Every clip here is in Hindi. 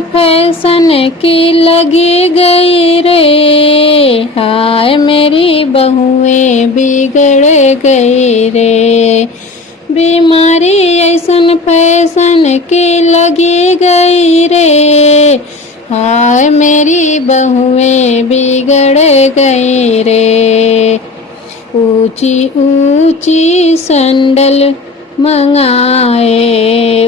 फैशन की लगी गई रे। हाय मेरी बहुएं बिगड़ गई रे। बीमारी ऐसन फैशन की लगी गई रे। हाय मेरी बहुएं बिगड़ गई रे। ऊंची ऊंची सैंडल मंगाए,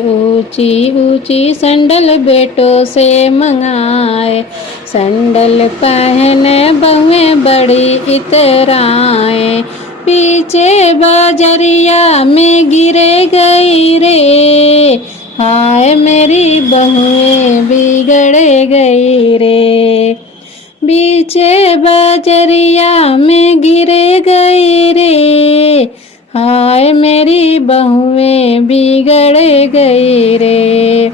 ऊंची ऊंची सैंडल बेटों से मंगाए। सैंडल पहने बहुएं बड़ी इतराए। पीछे बाजरिया में गिरे गई रे। हाय मेरी बहुएं बिगड़ गई रे। पीछे बाजरिया में गिरे गई रे। हाय मेरी बहुएं बिगड़ गई रे।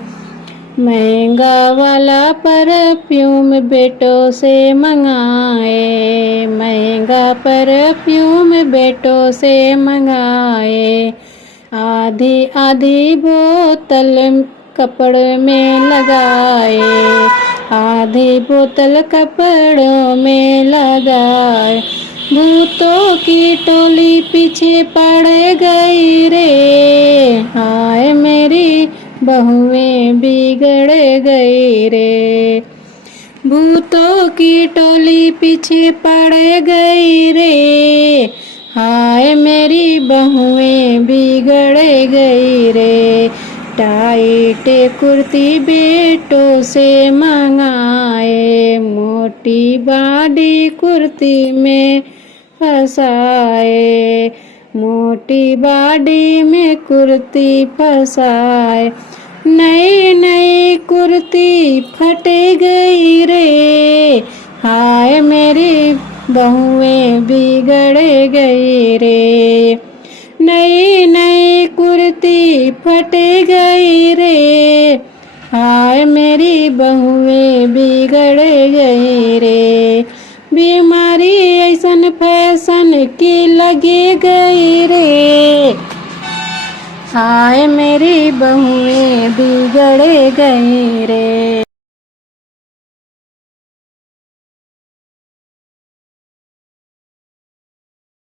महंगा वाला परफ्यूम बेटों से मंगाए, महंगा परफ्यूम बेटों से मंगाए। आधी आधी बोतल कपड़े में लगाए, आधी बोतल कपड़ों में लगाए। भूतों की टोली पीछे पड़ गई रे। हाय मेरी बहुएं बिगड़ गई रे। भूतों की टोली पीछे पड़ गई रे। हाय मेरी बहुएं बिगड़ गई रे। टाइट कुर्ती बेटों से मंगाए, मोटी बाडी कुर्ती में फंसाए, मोटी बाडी में कुर्ती फंसाए। नई नई कुर्ती फट गई रे। हाय मेरी बहुएं बिगड़ गई रे। नई नई कुर्ती फट गई रे। हाय मेरी बहुएं बिगड़ गई रे। बीमारी ऐसन फैशन की लगी गई रे। हाय मेरी बहुएं बिगड़ गई रे।